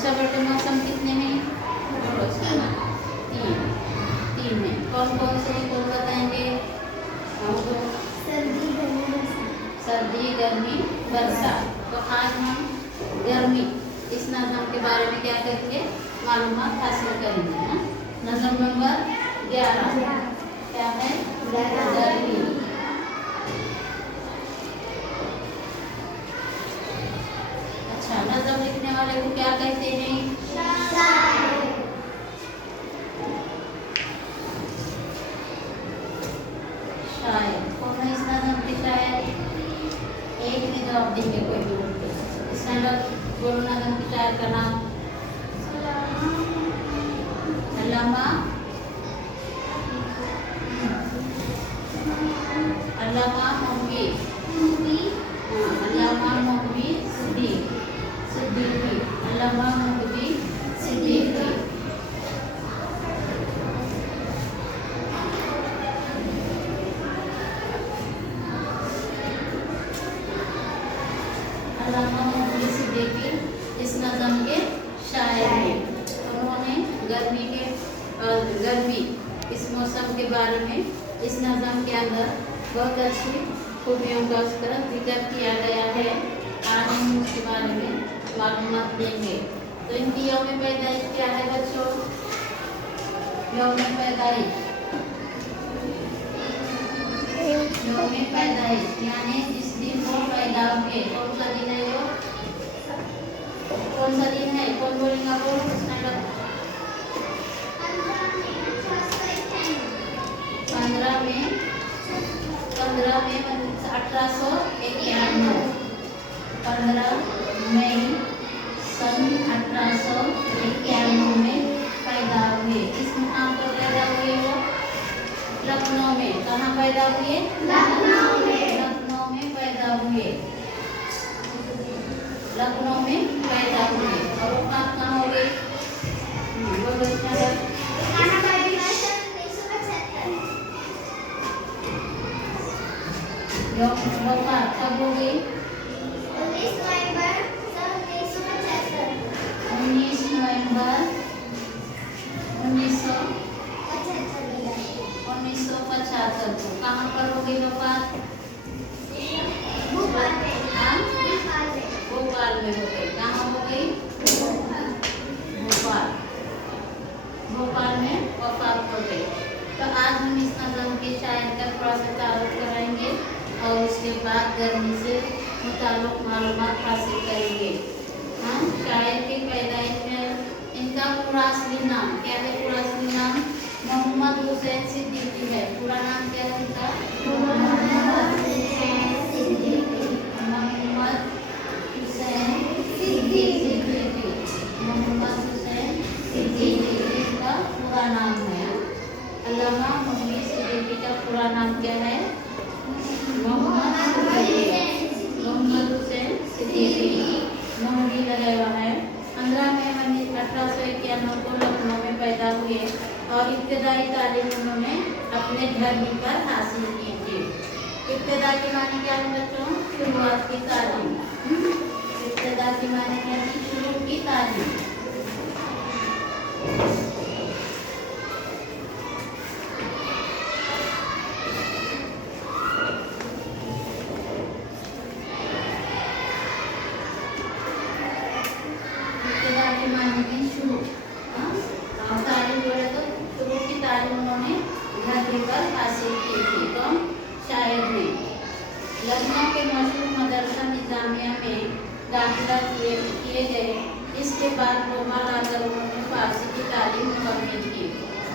अच्छा बेटे मौसम कितने हैं? बोलो इसका नाम। तीन। तीन है। कौन कौन से हैं कौन बताएंगे? हमको सर्दी गर्मी वर्षा। तो आज हम गर्मी इस नज़म के बारे में क्या करेंगे? मालूमात हासिल करेंगे। हाँ, नज़म नंबर 11 क्या है? गर्मी। अच्छा, नज़म लिखने वाले को क्या कहते हैं? शायर। कौन है इस नज़म के शायर? एक में जवाब देंगे कोई भी बोल के। बोलो नज़म के शायर का नाम। अल्लामा मौलवी। हाँ, अल्लामा मौलवी सिद्दीकी। अल्लामा मौलवी सिद्दीकी। अल्लामा मौलवी सिद्दीकी इस नज़म के शायर हैं। उन्होंने गर्मी इस मौसम के बारे में इस नज़म के अंदर बहुत अच्छी खूबियों का उसका जिक्र किया गया है। आज हम उसके बारे में मालूमात देंगे। तो इनकी यौम पैदाइश क्या है बच्चों? यौम पैदाइश यानी जिस दिन वो पैदा हुए। कौन सा दिन है वो? कौन सा दिन है? कौन बोलेगा? बोलो। 15 मई 1891। 15 मई सन 1891 में पैदा हुए। किस मुकाम पर पैदा हुए वो? लखनऊ में। कहाँ पैदा हुए? लखनऊ में पैदा हुए। लखनऊ में पैदा हुए। और वफात कहाँ हो गई? बोलो इसका वफात कब हो गई? 19 नवंबर 1975 को। कहाँ पर हो गई वफात? भोपाल में हो गई। कहाँ हो गई? भोपाल में वफात हो गई। तो आज हम इस नज़म के शायर का थोड़ा सा तारुफ कराएंगे और उसके बाद गर्मी से मुताल्लिक़ मालूमात हासिल करेंगे। हम शायर की पैदाइश में इनका पूरा असली नाम क्या है? पूरा असली नाम मोहम्मद हुसैन सिद्दीकी है। पूरा नाम क्या है इनका? मोहम्मद हुसैन सिद्दीकी। मोहम्मद हुसैन सिद्दीकी इसका पूरा नाम है। अल्लामा मौलवी सिद्दीकी का पूरा नाम क्या है? मोहम्मद हुसैन सिद्दीकी। मौलवी लगा हुआ है। 15 मई 1891 को लखनऊ में पैदा हुए और इब्तदाई तालीम उन्होंने अपने घर पर हासिल की थी। इब्तदा के माने क्या है बच्चों? शुरुआत की तालीम। इब्तदा के माने क्या है? शुरू की तालीम। लखनऊ के मशहूर मदरसा निजामिया में दाखिला किए गए। इसके बाद भोपाल आकर उन्होंने फारसी की तालीम मुकम्मल की।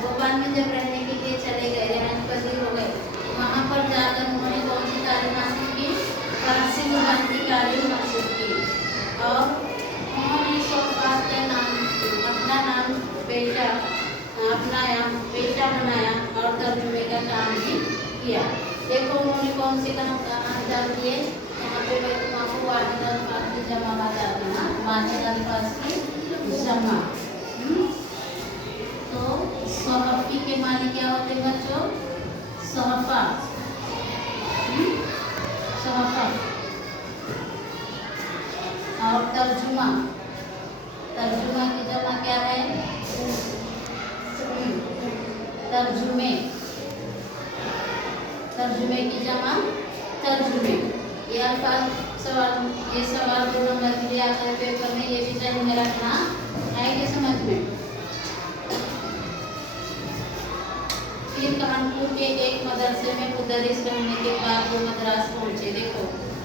भोपाल में जब रहने के लिए चले गए, रहने पसीर हो गए, वहाँ पर जाकर उन्होंने कौन सी तालीम हासिल की? फारसी ज़ुबान की तालीम हासिल की। और उन्होंने शौक़ात के नाम अपना नाम पेशा बनाया और तर्जुमे का काम भी किया। देखो उन्होंने कौन से काम अंजाम दिए? यहाँ पे आपको वाहिद अल्फाज की जमा बताते हैं। वाहिद अल्फाज की जमा। तो सहफ़ी के माने क्या होते बच्चों? सहफ़ा। और तर्जुमा तर्जुमे, तर्जुमे की जमा तर्जुमे। ये अल्फाज सवाल, ये सवाल 2 नंबर के लिए आता है पेपर में, ये भी ध्यान में रखना है कि समझ में। फिर कानपुर के एक मदरसे में मुदर्रिस रहने के बाद वो मद्रास पहुंचे। देखो,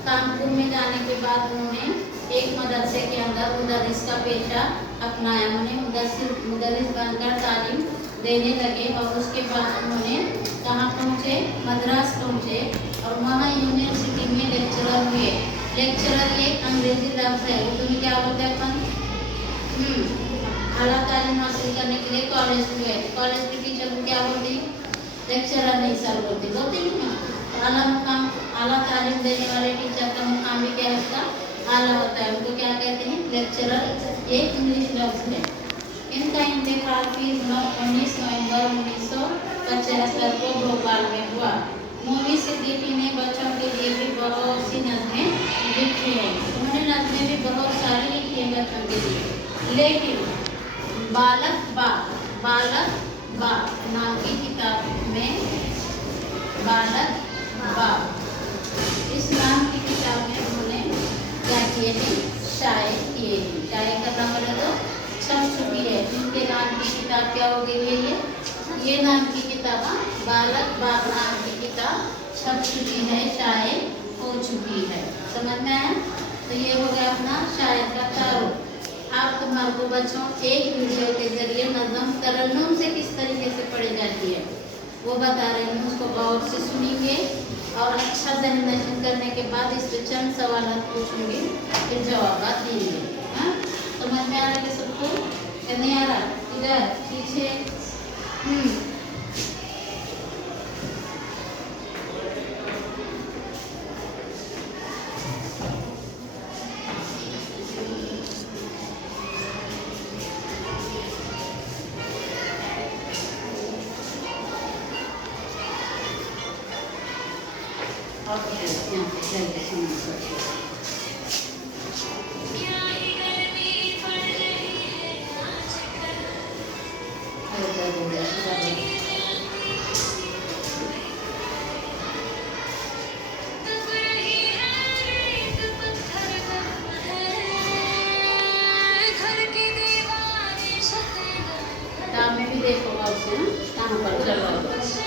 कानपुर में जाने के बाद उन्होंने एक मदरसे के अंदर मुदर्रिस का पेशा अपनाया। उन्होंने मुदर्रिस बनकर तालीम देने लगे और उसके बाद उन्होंने कहाँ पहुँचे? मद्रास पहुँचे और वहाँ यूनिवर्सिटी में लेक्चरर हुए। लेक्चरर ये अंग्रेजी लफ्ज़ है, उर्दू में क्या बोलते हैं अपन? आला तालीम हासिल करने के लिए कॉलेज हुए। कॉलेज के टीचर को क्या बोलते हैं? लेक्चरर नहीं सर बोलते, बोलते नहीं। आला मुकाम, आला तालीम देने वाले टीचर का मुकाम भी क्या होता है? आला होता है, उनको क्या कहते हैं? लेक्चरर। ये इंग्लिश लफ्ज़ है। इनका इंतकाल फिर 19 नवंबर 1975 को भोपाल में हुआ। मोमी सिद्दीकी ने बच्चों के लिए भी बहुत सी नज़में लिखी हैं। उन्होंने नज़में भी बहुत सारी लिखी हैं बच्चों के लिए, लेकिन बालक बाप नाम की किताब में, बालक बाप इस नाम की किताब में उन्होंने क्या किए हैं? शाये किए हैं। शाये करना बोले तो छप चुकी है। इनके नाम की किताब क्या हो गई है? ये नाम की किताब, बालक बाप नाम की किताब छप चुकी है, शाये हो चुकी है। समझ में आया? तो ये हो गया अपना शायर का तारुफ। आप तुम्हारे को बच्चों एक वीडियो के जरिए नज़म तरन्नुम से किस तरीके से पढ़ी जाती है वो बता रही हूँ। उसको गौर से सुनिए और अच्छा ज़हन नशीन करने के बाद इस पर चंद सवाल पूछूंगी, फिर जवाब देंगे। हाँ, समझ में आ रहा है सबको? नहीं आ रहा? इधर पीछे। में भी देखो आपसे कहाँ पर चल रहा है।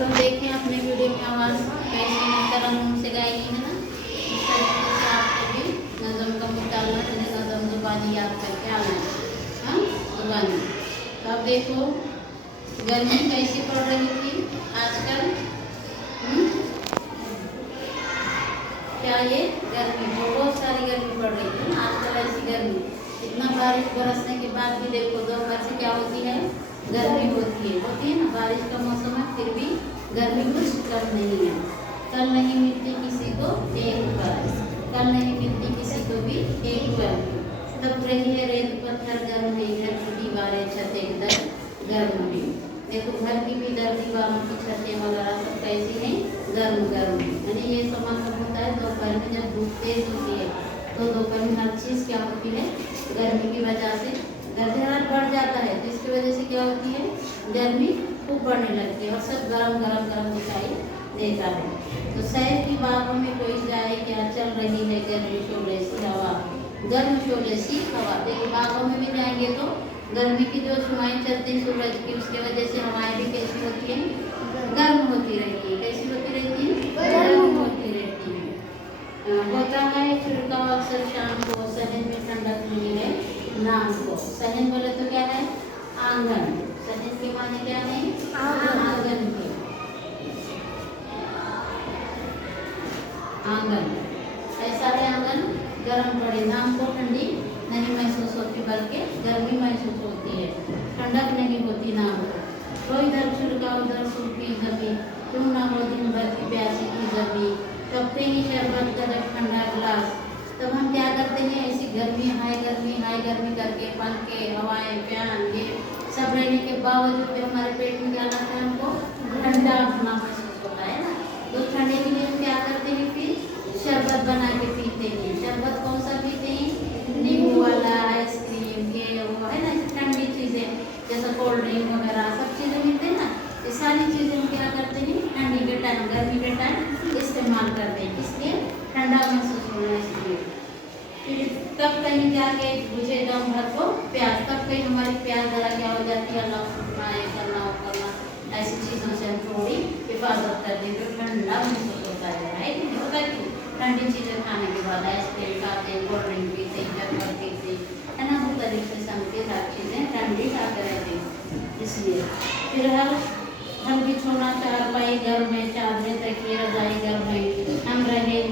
सब देखें अपने वीडियो में आवाज़ कैसे तरंग से गाएगी है ना, इस तरीके से आपको भी नज़म का मुताला नज़म ज़ुबानी याद करके आना है। हाँ, ज़ुबानी। तो अब देखो गर्मी कैसी पड़ रही थी आजकल। क्या ये गर्मी, बहुत सारी गर्मी पड़ रही थी ना आजकल, ऐसी गर्मी। इतना बारिश बरसने के बाद भी देखो दोपहर से क्या होती है, गर्मी होती है ना। बारिश का मौसम है फिर भी गर्मी कुछ कम नहीं है। कल नहीं मिलती किसी को एक बार, कल नहीं मिलती किसी को भी एक बार। तब रही है रेत पत्थर गर्म में, घर की दीवारें छत एकदम गर्म में। देखो घर की भी दर दीवारों की छतें वगैरह सब कैसी हैं, गर्म गर्म। यानी ये समय कब होता है, दोपहर में जब धूप तेज होती है तो दोपहर में हर चीज़ क्या होती है, गर्मी की वजह से गर्मी बढ़ जाता है, तो इसकी वजह से क्या होती है, गर्मी खूब बढ़ने लगती है और सब गरम गरम गरम दिखाई देता है। तो शहर की बागों में कोई जाए क्या, चल रही है गर्मी शोले सी हवा, गर्म शोले सी हवा। देखिए बागों में भी जाएंगे तो गर्मी की जो शुआएं चलती हैं सूरज की, उसकी वजह से हवाएं भी कैसी होती हैं, गर्म होती रहती है। कैसी होती रहती है, गर्म होती रहती है। होता है छिड़काव अक्सर शाम को, सहन में ठंडक नहीं है नाम को। सहन बोले तो क्या है, आंगन। सहन के माने क्या है, आंगन के, आंगन। ऐसा है आंगन गर्म पड़े, नाम को ठंडी नहीं महसूस होती बल्कि गर्मी महसूस होती है, ठंडक नहीं होती नाम को। तो इधर छिड़का उधर सूखी जमी, क्यों ना हो दिन भर की प्यासी की जमी। तपते ही शरबत का जब ठंडा गिलास, तब हम क्या करते हैं, ऐसी गर्मी हाय गर्मी करके पंखे हवाएं फैन ये सब रहने के बावजूद भी हमारे पेट में क्या लगता है, हमको ठंडा होना महसूस होता है ना। तो ठंडे के लिए हम क्या करते हैं, फिर शरबत बना के पीते हैं। शरबत कौन सा पीते हैं, नींबू वाला, आइसक्रीम, ये वो है ना, ठंडी चीज़ें जैसे कोल्ड ड्रिंक वगैरह सब चीज़ें मिलते हैं ना। ये सारी चीज़ें हम क्या करते हैं, ठंडी के टाइम गर्मी के टाइम इस्तेमाल करते हैं, इसलिए ठंडा महसूस होना इसलिए। फिर तब कहीं जाके बुझे दम भर को प्यास, तब कहीं हमारी प्यास ज़रा क्या हो जाती है, अल्लाह सुनना ये करना वो करना, ऐसी चीज़ों से हम थोड़ी हिफाजत करते हैं, तो ठंडा महसूस होता है कि नहीं होता। क्यों, ठंडी चीज़ें खाने के बाद आइसक्रीम खाते हैं, कोल्ड ड्रिंक पीते हैं, शरबत पीते है ना, वो तरीके से हम के साथ चीज़ें ठंडी खाते रहते हैं इसलिए। फिर हम बिछोना चारपाई घर में, चादरें तकिए रजाई घर में, हम रहे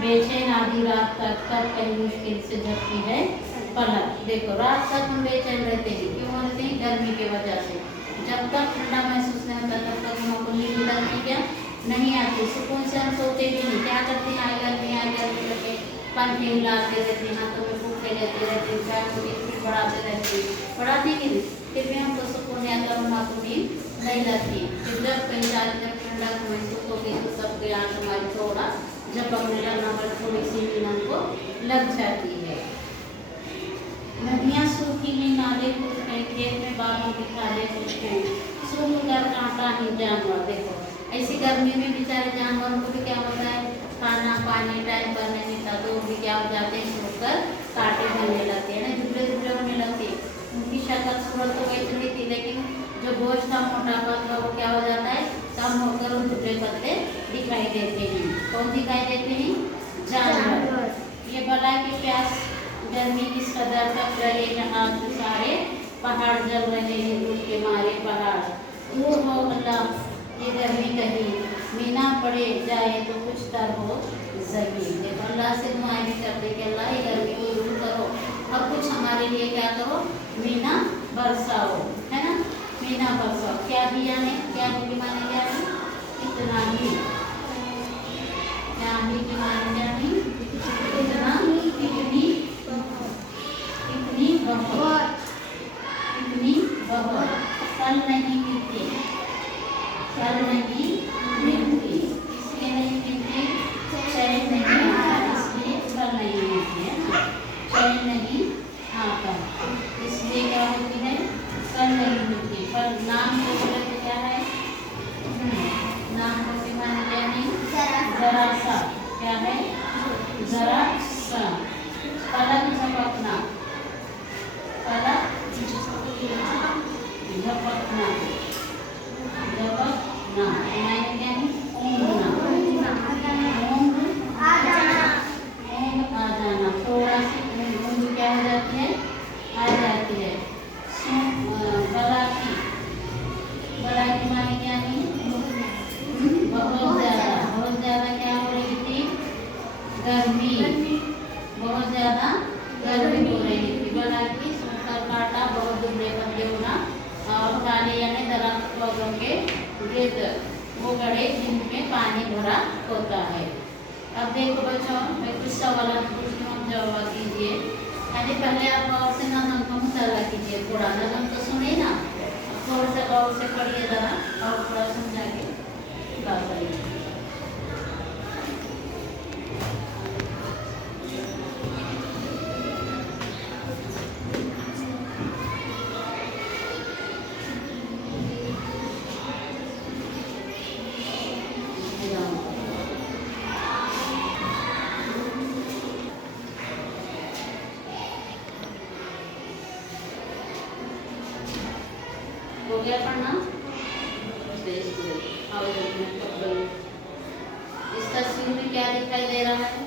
बेचैन आधी रात तक, तब कहीं मुश्किल से झपकी है पलक। देखो रात तक हम बेचैन रहते हैं, क्यों रहते हैं, गर्मी की वजह से। जब तक ठंडा महसूस नहीं होता तब तक हमको नींद लगती क्या नहीं आती, सुकून से हम सोते भी नहीं। क्या करते हैं, आए गर्मी करके पंखे हिलाते रहते हैं, हाथों में फूके लेते रहते हैं, फैन को स्पीड बढ़ाते रहते हैं, बढ़ाते कि फिर भी हमको सुकून या तो हमको नींद नहीं लगती। फिर जब कहीं जाके जब ठंडा महसूस होगी तो सबके आँख हमारी थोड़ा झपकने लगना पर थोड़ी सी नींद हमको लग जाती है। नदियाँ सूखी हैं, नाले कुछ हैं, खेत में बालों की खाले कुछ हैं, सूख कर कांटा ही जानवर। देखो ऐसी गर्मी में बेचारे जानवरों को भी क्या होता है, खाना पानी टाइम पर नहीं मिलता तो वो भी क्या हो जाते हैं, सूख कर कांटे बनने लगते हैं ना, दुबले दुबले होने लगते हैं। उनकी शक्ल सूरत तो वैसे नहीं थी, लेकिन जो बोझ था मोटापा का वो क्या हो जाता है, कम होकर वो दुबले पतले दिखाई देते हैं। कौन दिखाई देते हैं, जानवर। ये भला की प्यास गर्मी किस कदर तक रहे, यहाँ सारे पहाड़ जल रहे हैं धूप के मारे पहाड़। दूर हो अल्लाह ये गर्मी कहीं, मीना पड़े जाए तो कुछ तर हो जमीन। देखो अल्लाह से दुआएं भी करते कि अल्लाह ये गर्मी को दूर करो और कुछ हमारे लिए क्या करो, मीना बरसाओ, है ना, मीना बरसाओ। क्या दिया है, क्या की माने क्या है, इतना ही, क्या ही की माने क्या है, इतना इतनी इतनी बहुत, इतनी बहुत। कल नहीं मिलते, कल नहीं मिलती, इसलिए नहीं मिलती, चैन नहीं आता, इसलिए कल नहीं मिलती है ना, चैन नहीं आता, इसलिए क्या होती है, कल नहीं मिलती। पर नाम को बोले तो क्या है, नाम को भी माने क्या नहीं, जरा सा, क्या है, जरा सा। पलक झपकना, पलक झपकना, झपकना पौधों के ड्रेजर, वो गड्ढे जिनमें पानी भरा होता है। अब देखो बच्चों, मैं कुछ सवाल पूछती हूँ, जवाब कीजिए। यानी पहले आप गौर से नज़म का मुताला कीजिए, थोड़ा नज़म तो सुने ना, थोड़ा सा गौर से पढ़िए ज़रा और थोड़ा समझा के बात करिए। हो गया पढ़ना? इस तस्वीर में क्या दिखाई दे रहा है?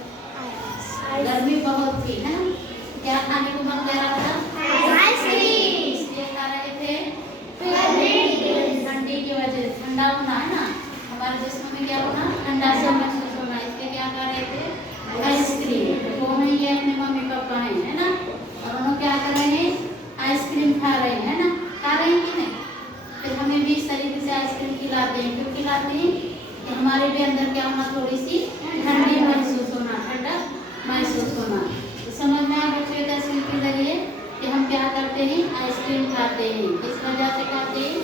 गर्मी बहुत थी ना, क्या खाने को मन कर रहा था? आइसक्रीम। इसलिए खा रहे थे ठंडी की वजह से, ठंडा होना है ना, हमारे जिस्म में क्या होना, ठंडा से महसूस होना, इसलिए क्या खा रहे थे? आइसक्रीम। वो नहीं है, अपने मम्मी पापा है ना, और उन्होंने क्या कर रहे हैं? आइसक्रीम खा रहे हैं ना, खा रहे हैं कि नहीं? फिर हमें भी इस तरीके से आइसक्रीम खिलाते हैं, क्यों खिलाते हैं? कि हमारे भी अंदर क्या होना, थोड़ी सी ठंडी महसूस होना, ठंडा महसूस होना। तो समझ में आ बच्चों तस्वीर के जरिए कि हम क्या करते हैं? आइसक्रीम खाते हैं। किस वजह से खाते हैं?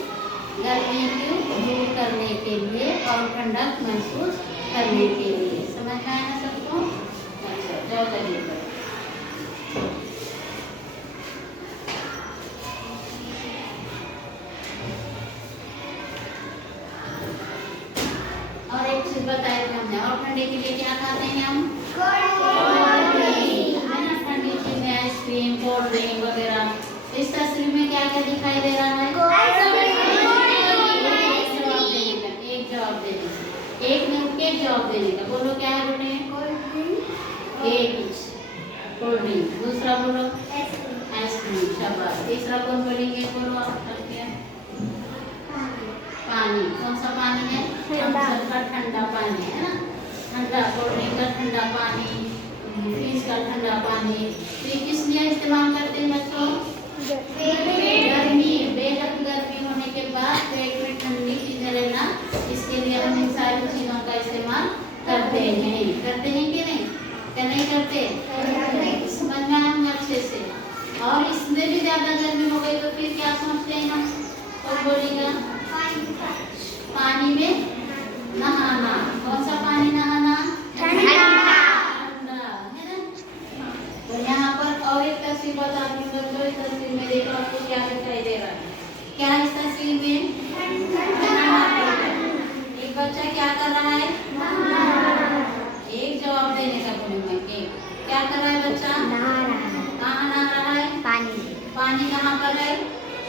गर्मी को दूर करने के लिए और ठंडक महसूस करने के लिए। समझ में आया सबको? अच्छा, जाओ चलिए। और एक चीज बताया था हमने, और ठंडे के लिए क्या खाते हैं हम? कोल्ड ड्रिंक, है ना, ठंडी चीजें, आइसक्रीम, कोल्ड ड्रिंक वगैरह। इस तस्वीर में क्या क्या दिखाई दे रहा है? एक जवाब देने का, एक मिनट के जवाब देने का। बोलो क्या है बेटे? एक कोल्ड ड्रिंक। दूसरा बोलो आइसक्रीम। शाबाश। तीसरा कौन बोलेंगे? बोलो आप करके। पानी। कौन सा पानी है? सबका ठंडा पानी है ना, ठंडा कोल्ड ड्रिंक का ठंडा पानी, फ्रिज का ठंडा पानी। तो ये किस लिए इस्तेमाल करते हैं बच्चों? गर्मी, बेहद गर्मी होने के बाद पेट में ठंडी चीजें लेना, इसके लिए हम इन सारी चीजों का इस्तेमाल करते हैं। करते हैं कि नहीं? क्या नहीं करते? समझ में आएंगे अच्छे से। और इसमें भी ज्यादा गर्मी हो गई तो फिर क्या सोचते हैं हम? कौन बोलेगा? पानी में नहाना। कौन सा पानी नहाना? ठंडा है ना। तो यहाँ पर और एक तस्वीर बताती हूँ बच्चों। इस तस्वीर में देखो आपको क्या दिखाई दे रहा है? क्या इस तस्वीर में? एक बच्चा क्या कर रहा है? एक जवाब देने का बोलूंगा। क्या कर रहा है बच्चा? कहाँ नहा रहा है? पानी कहाँ पर है?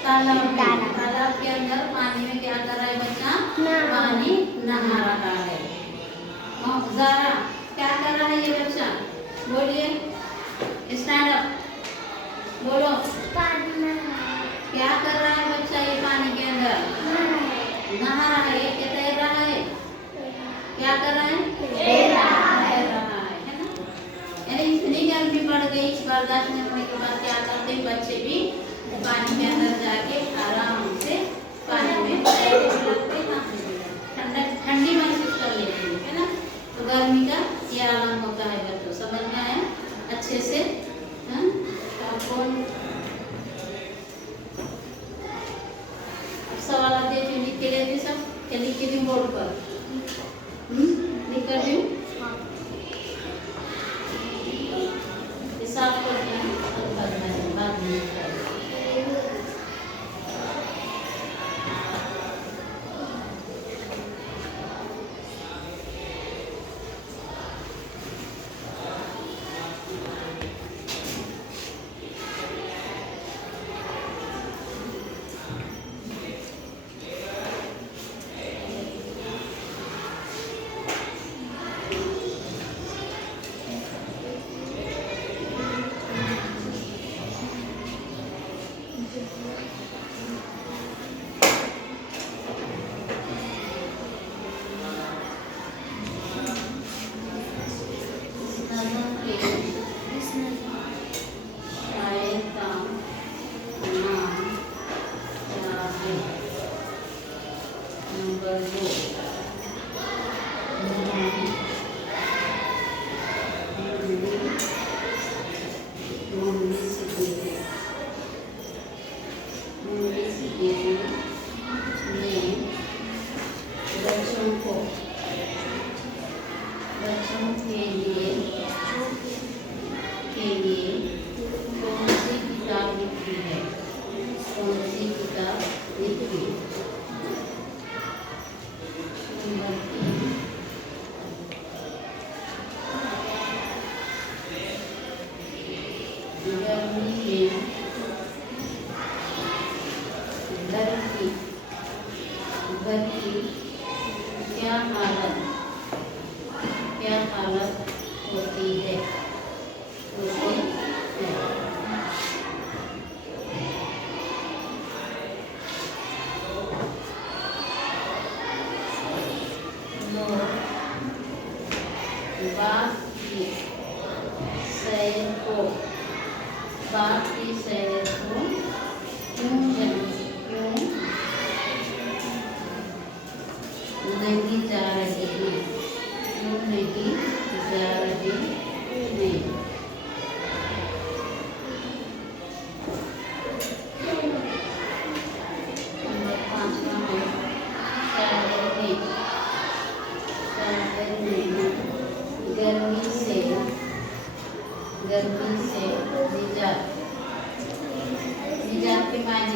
तालाब के अंदर पानी में क्या कर रहा है बच्चा? पानी नहा रहा है। ज़ारा क्या कर रहा है ये बच्चा? बोलिए, स्टैंड अप, बोलो। क्या कर रहा है बच्चा ये पानी के अंदर? नहा रहा है। क्या तैर रहा है? क्या कर रहा है? तैर रहा है ना। यानी इतनी गर्मी पड़ गई, बर्दाश्त नहीं होने के बाद क्या करते हैं बच्चे भी? पानी के अंदर जाके आराम से पानी में ठंडी महसूस कर लेते हैं, है ना। तो गर्मी का ये आराम होता है बच्चों। समझ में आया अच्छे से? कौन सवाल आते थे लिख के लेते सब? क्या लिख के दूँ बोर्ड पर? लिख कर दूँ? साफ कर दिया बाद में।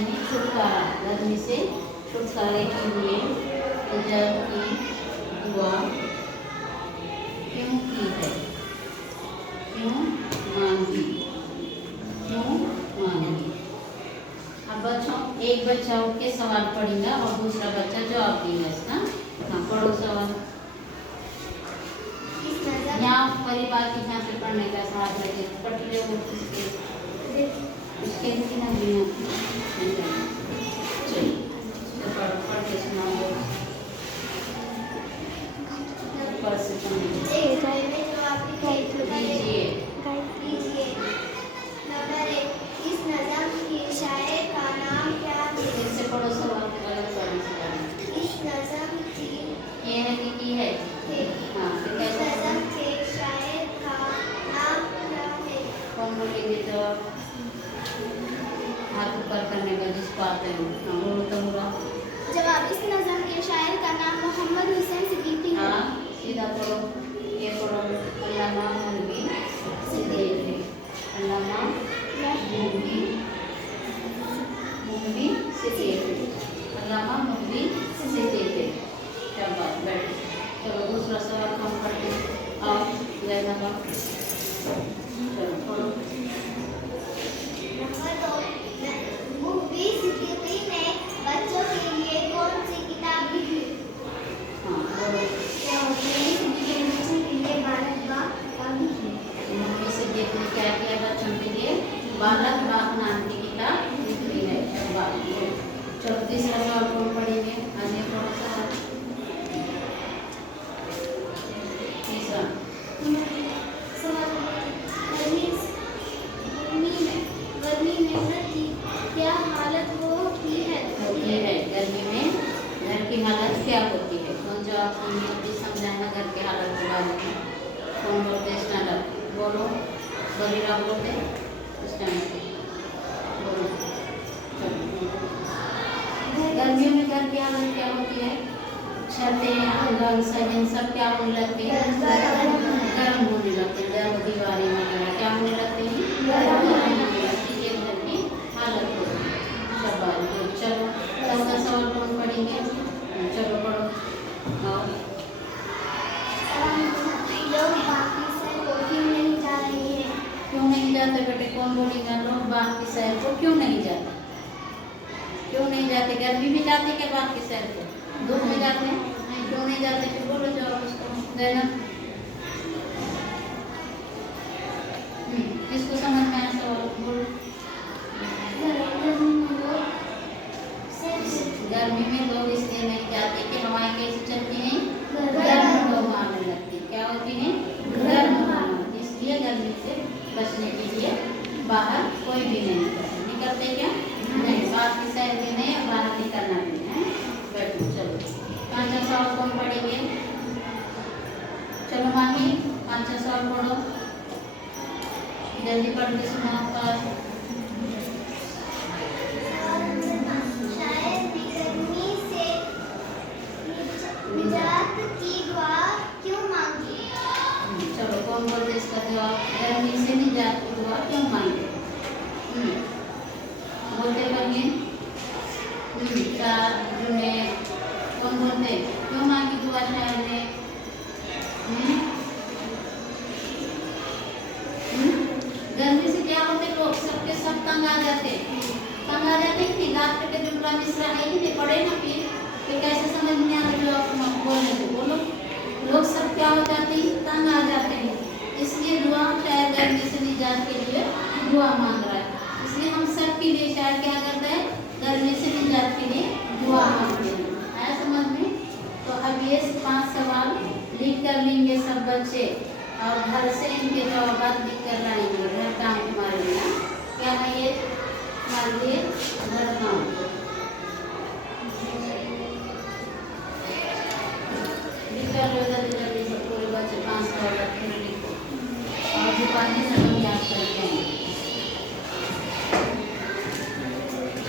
यानी छुटकारा, गर्मी से छुटकारे के लिए जल की दुआ क्यों की है, क्यों मांगी, क्यों मांगी। अब बच्चों एक बच्चा उठ के सवाल पढ़ेगा और दूसरा बच्चा जवाब देगा इसका। हाँ पढ़ो सवाल। यहाँ परिवार के यहाँ से पढ़ने का साथ लगे पटले उसके ना भी चलिए पढ़ के सुनाओ ऊपर से इस नज़म की शायर का नाम क्या है? इससे पढ़ो सवाल अलग पढ़ो। इस नज़म की ये है कि है हाँ तो कैसे नज़म के शायर का नाम क्या है? कौन बोलेंगे तो हाथ ऊपर करने का जिसको आते हैं बोलो तो पूरा जवाब इस नज़म के शायर का नाम मोहम्मद हुसैन सिद्दीकी है। हाँ सीधा पढ़ो ये पढ़ो अल्लामा मौलवी सिद्दीकी, अल्लामा मौलवी सिद्दीकी, अल्लामा मौलवी सिद्दीकी। शाबाश बैठो। चलो दूसरा सवाल कौन पढ़ते आओ लेना का चलो पढ़ो। मुफ्ती सिद्दीकी ने बच्चों के लिए कौन सी किताब लिखी? हाँ बोलो। मुफ्ती सिद्दीकी ने क्या किया बच्चों के लिए बालक बाग नाम की किताब लिखी है। चलो तीसरा सवाल कौन पढ़ेंगे आज ये पढ़ो सवाल तीसरा। गर्मी में घर की क्या हालत होती है? गर्मी में घर की हालत क्या होती है? कौन जवाब देंगे समझाना घर की हालत के बारे में। कौन बोलते स्टैंडअप बोलो बरीरा बोलते स्टैंडअप बोलो। गर्मियों में घर की हालत क्या होती है? छतें आंगन सजन सब क्या होने लगते हैं? गर्म होने लगते हैं। दीवारें वगैरह क्या होने लगते हैं? गर्म होने लगती है। घर की हालत होती है। शाबाश। चलो चौथा सवाल कौन पढ़ेंगे? चलो पढ़ो और लोग बाकी सैर को क्यों नहीं जा रहे हैं? क्यों नहीं जाते बेटे? कौन बोलेगा लोग बाग की सैर को क्यों नहीं जाते? क्यों नहीं जाते? गर्मी में जाते क्या बाग की सैर को? धूप में जाते हैं? नहीं क्यों नहीं जाते? फिर बोलो जवाब उसको देना। इसको समझ में आया सवाल बोलो। गर्मी में लोग इसलिए नहीं जाते कि हवाएं कैसी चलती हैं? गर्म हवा आने लगती है। क्या होती है? गर्म हवा। इसलिए गर्मी से बचने के लिए बाहर कोई भी नहीं निकलते क्या? नहीं बाहर की सैर भी नहीं और बाहर निकलना भी है। बैठो चलो पांचवा सवाल कौन पढ़ेंगे? चलो मामी पांचवा सवाल पढ़ो जल्दी पढ़ के सुनाओ पास। निजात की दुआ क्यों मांगी? चलो कौन बोलते इसका जवाब? गर्मी से निजात की दुआ क्यों मांगी? बोलते कहिए कौन बोलते क्यों मांगी दुआ शायर ने? गर्मी से क्या होते लोग सबके सब तंग आ जाते कि डॉक्टर के जुमला मिश्रा है नहीं पढ़े ना फिर कैसे समझ में आने लोग बोलने से बोलो। लोग सब क्या हो जाते हैं? तंग आ जाते हैं। इसलिए दुआ शायद गर्मी से निजात के लिए दुआ मांग रहा है। इसलिए हम सब के लिए शायद क्या करता है? गर्मी से निजात के लिए दुआ मांगते हैं। आया समझ में? तो अब ये 5 सवाल लिख कर लेंगे सब बच्चे और घर से इनके जवाब लिख कर लाएंगे। घर काम हमारे लिए क्या है? ये हमारे लिए घर काम लिख कर लो जल्दी जल्दी से पूरे बच्चे 5 सवाल रखें।